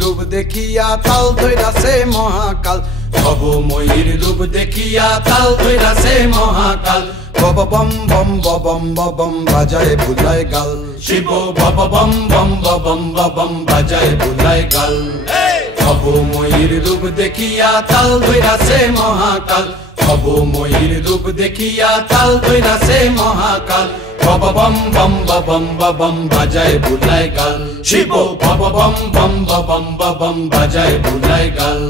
রূপ দেখিয়া তাল ধইরাছে মহাকাল ভবময়ীর রূপ দেখিয়া তাল ধইরাছে মহাকাল বব বম বম বম বম বাজায় বুলায় গাল শিব বব বম বম বম বম বাজায় বুলায় গাল ভবময়ীর রূপ দেখিয়া তাল ধইরাছে মহাকাল ভবময়ীর রূপ দেখিয়া তাল ধইরাছে মহাকাল বব বম বম বম বাজায় বুলায় গাল শিব বব বম বম বম বাজায় বুলায় গাল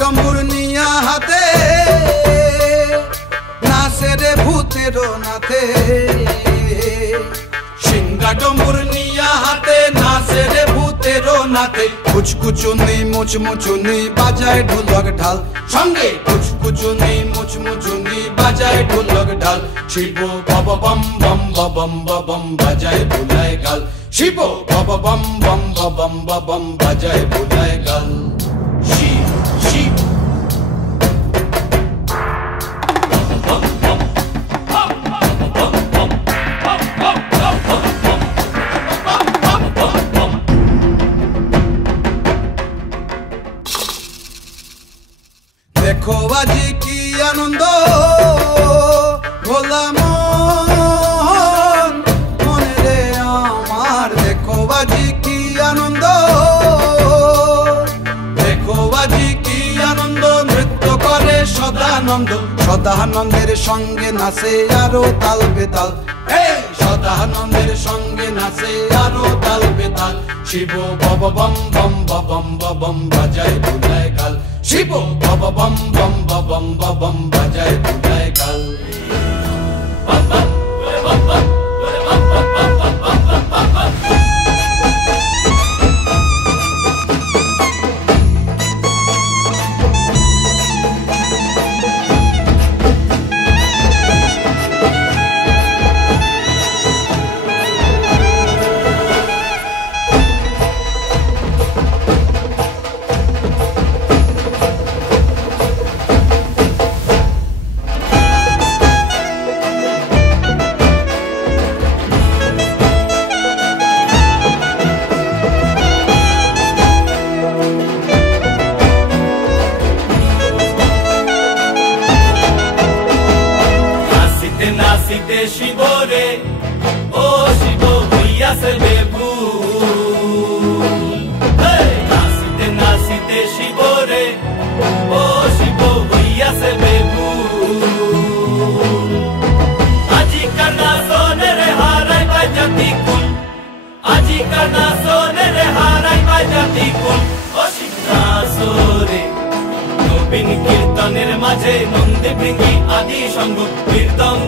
ডম্বুর নিয়া হাতে নাচে রে ভূতের নাথে সিংহা ডম্বুর নিয়া হাতে নাচে রে ভূতের নাথে কুচকুচুনি মুচমুচুনি বাজায় ঢোলক ঢাল সঙ্গে কুচকুচুনি মুচমুচুনি বাজায় ঢোলক ঢাল শিব বব বম বম বম বাজায় বুলায় গাল শিব বব বম বম বম বাজায় বুলায় গাল শিব শিব দেখো আজি কি আনন্দ ভোলা মন মনে রে আমার দেখো আজি কি আনন্দ দেখো আজি কি আনন্দ নৃত্য করে সদানন্দ সদানন্দের সঙ্গে নাচে আরো তাল বেতাল সদানন্দের সঙ্গে নাচে আরো তাল বেতাল শিব বব বম বম বাজায় বুলায় গাল শিব বব বম বম বাজায় বুলায় গাল নাচিতে শিব রে ও শিব হইয়াছে বেভুল নাচিতে নাচিতে শিব রে ও শিব হইয়াছে বেভুল আজিকার নাচনে রে হারাই পাই জাতি কুল আজিকার নাচনে রে হারাই পাই জাতি কুল ও শিব নাচরে নবীন কীর্তনের মাঝে নন্দী ভৃঙ্গি আদি সঙ্গ কীর্তন